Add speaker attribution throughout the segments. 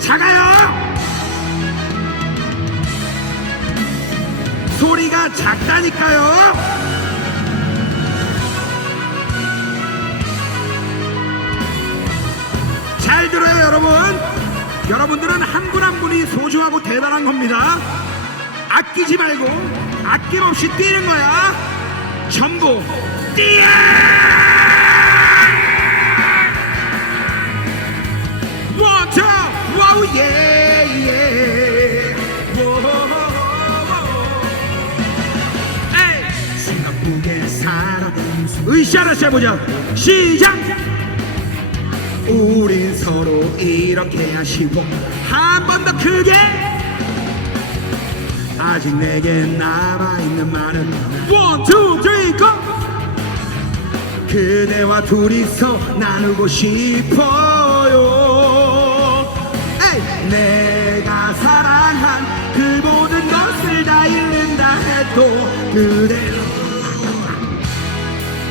Speaker 1: 작아요. 소리가 작다니까요. 잘 들어요, 여러분. 여러분들은 한분한 분이 소중하고 대단한 겁니다. 아끼지 말고 아낌없이 뛰는 거야. 전부 뛰어! 에이 숨가쁘게 살아가는 으쌰라 해보자. 시작! 우린 서로 이렇게 아쉬워. 한 번 더 크게. 아직 내게 남아있는 많은 원 투 쓰리 고 그대와 둘이서 나누고 싶어요. 에이, 내가 사랑한 그 모든 것을 다 잃는다 해도 그대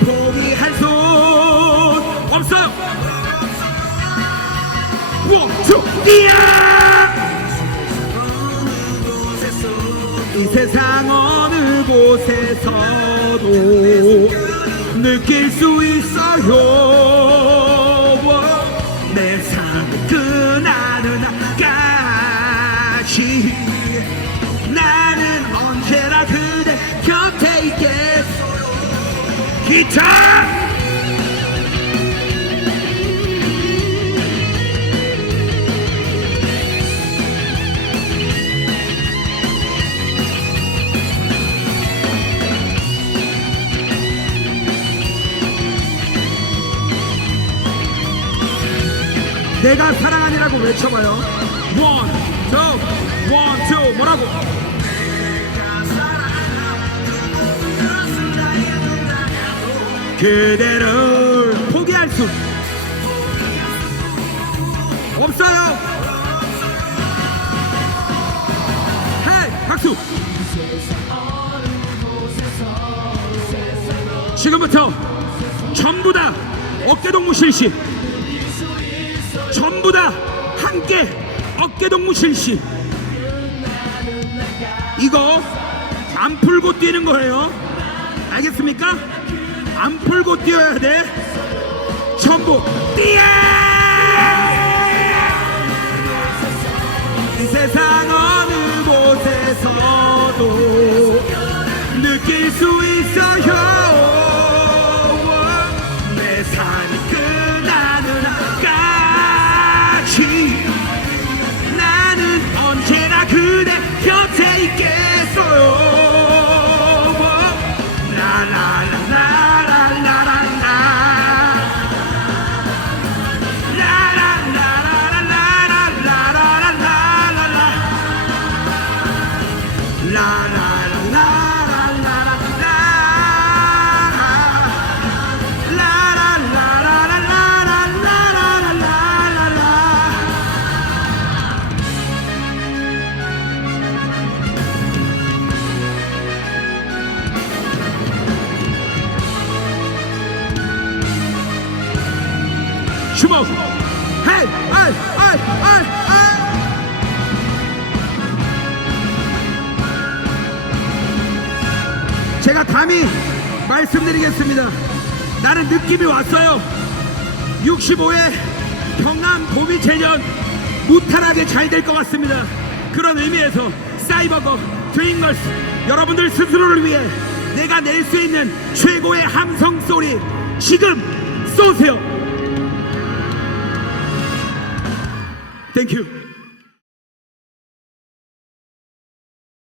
Speaker 1: 를 포기할 수 없어요. 원투 뛰어 이 세상 어느 곳에서도 느낄 수 있어요. 내 삶을 끝나는 날까지 나는 언제나 그대 곁에 있겠어요 기타 내가 사랑하니라고 외쳐봐요. 원, 투, 원, 투, 뭐라고? 그대를 포기할 수 없어요. 헤이, 박수. 지금부터 전부 다 어깨동무 실시. 전부 다 함께 어깨동무 실시 이거 안 풀고 뛰는 거예요 알겠습니까? 안 풀고 뛰어야 돼. 전부 뛰어! 이 세상 어느 곳에서도 느낄 수 있어요. 내 삶이 끝나는 날까지 나는 언제나 그대 주먹. 헤이 아이 아이 아이 아이. 제가 감히 말씀드리겠습니다. 나는 느낌이 왔어요. 65회 경남 도비체전 무탈하게 잘 될 것 같습니다. 그런 의미에서 사이버거 드링걸스 여러분들 스스로를 위해 내가 낼 수 있는 최고의 함성 소리 지금 쏘세요 Thank you.